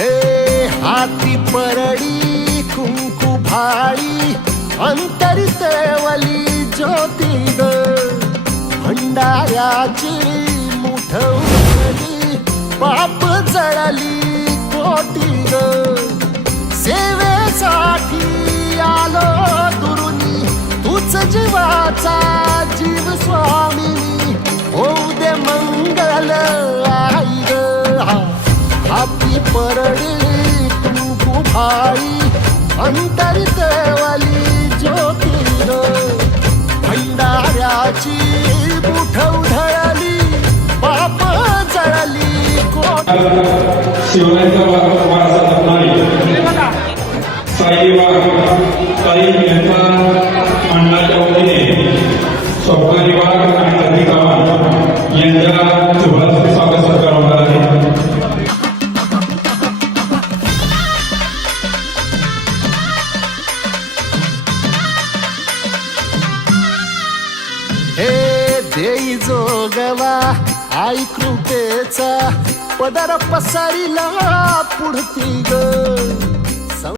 हे हाती परडी कुंकू भाळी अंतरितवली ज्योती ग भंडाऱ्याची मुठ उघडली पाप जळली कोटी ग सेवेसाठी आलो दुरुनी तूच जीवाचा जीव स्वामिनी होऊ दे मंगल आई ग हाती परडी कुंकू भाळी अंतरितवली ज्योती ग भंडाऱ्याची मुठ उधळली पाप जळली कोटी शिवरायांचा वारसा जपणारी साई यांचा मंडळाच्या वतीने स्वप्नाली वाघ आणि नदी गावात यांच्या शुभारंभ स्वागत सत्कार होणार आहे. हे देई जोगवा आई कृपेचा पदर पसरिला पुढती ग